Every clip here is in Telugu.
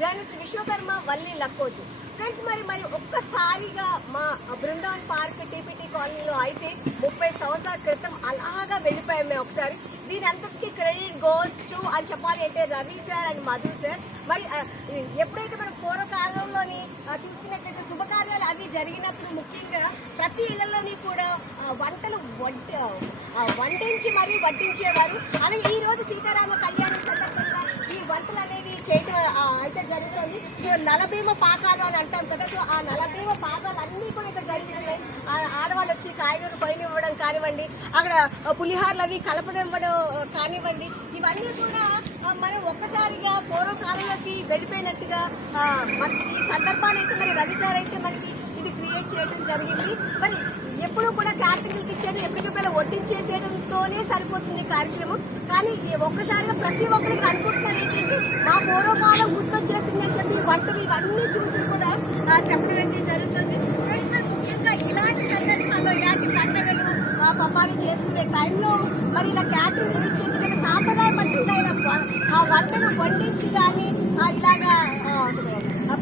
జర్నలిస్ట్ విశ్వకర్మ వల్లి లక్కోజు. ఫ్రెండ్స్, మరి ఒక్కసారిగా మా బృందావన్ పార్క్ టీపీటీ కాలనీలో అయితే 30 సంవత్సరాల క్రితం అలాగా వెళ్ళిపోయాం మేము ఒకసారి. దీని అంతటికి క్రెడిట్ గోస్ టు అని చెప్పాలి అంటే Ravi sir and Madhu sir. మరి ఎప్పుడైతే మనం పూర్వకాలంలోని చూసుకున్నట్లయితే శుభకార్యాలు అవి జరిగినప్పుడు ముఖ్యంగా ప్రతి ఇళ్లలోని కూడా వంటలు వండించి మరియు వడ్డించేవారు. అలాగే ఈ రోజు సీతారామ కళ్యాణం సందర్భంగా ఈ వంటలు అనేది చేయడం అయితే జరుగుతుంది. సో నలభీమ పాకాలు అని అంటాం కదా. సో ఆ నలభీమ పాకాలు అన్నీ కూడా ఇక్కడ జరుగుతున్నాయి. ఆడవాళ్ళు వచ్చి కాయగూరలు పైన ఇవ్వడం కానివ్వండి, అక్కడ పులిహార్లు అవి కలపడం ఇవ్వడం కానివ్వండి, ఇవన్నీ కూడా మనం ఒక్కసారిగా పూర్వకాలంలోకి వెళ్ళిపోయినట్టుగా మనకి ఈ సందర్భాన్ని అయితే మరి రవి సార్ అయితే మనకి ఇది క్రియేట్ చేయడం జరిగింది. మరి ఎప్పుడు కూడా క్యాటరింగ్కి ఇచ్చేది ఎప్పటికప్పుడు వడ్డించేసేయడంతోనే సరిపోతుంది కార్యక్రమం. కానీ ఒక్కసారిగా ప్రతి ఒక్కరికి అనుకుంటున్నారు ఏంటంటే మా పూర్వకాలం గుర్తొచ్చేసింది అని చెప్పి వంటలు ఇవన్నీ చూసి కూడా చెప్పడం అయితే జరుగుతుంది. ముఖ్యంగా ఇలాంటి సందర్భాల్లో ఇలాంటి పండుగలు పప్పాలు చేసుకునే టైంలో మరి ఇలా క్యాటరింగ్ ఇచ్చేందుకు సాంప్రదాయబద్ధంగా ఇలా ఆ వంటలు వండించి కానీ ఇలాగా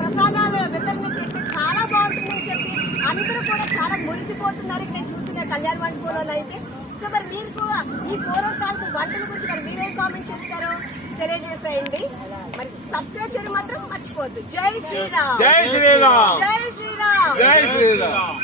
ప్రసాదాలు వితరణ చేస్తే చాలా బాగుంటుందని చెప్పి అందరూ కూడా చాలా మురిసిపోతున్నారు నేను చూసిన కళ్యాణ మండపంలో అయితే. సో మరి మీరు కూడా ఈ పూర్వకాలపు వంటల గురించి మరి మీరేం కామెంట్ చేస్తారో తెలియజేసేయండి. మరి సబ్స్క్రైబ్ చేయడం మాత్రం మర్చిపోవద్దు. జై శ్రీరామ్. జై శ్రీరామ్. జై శ్రీరామ్. జై శ్రీరామ్.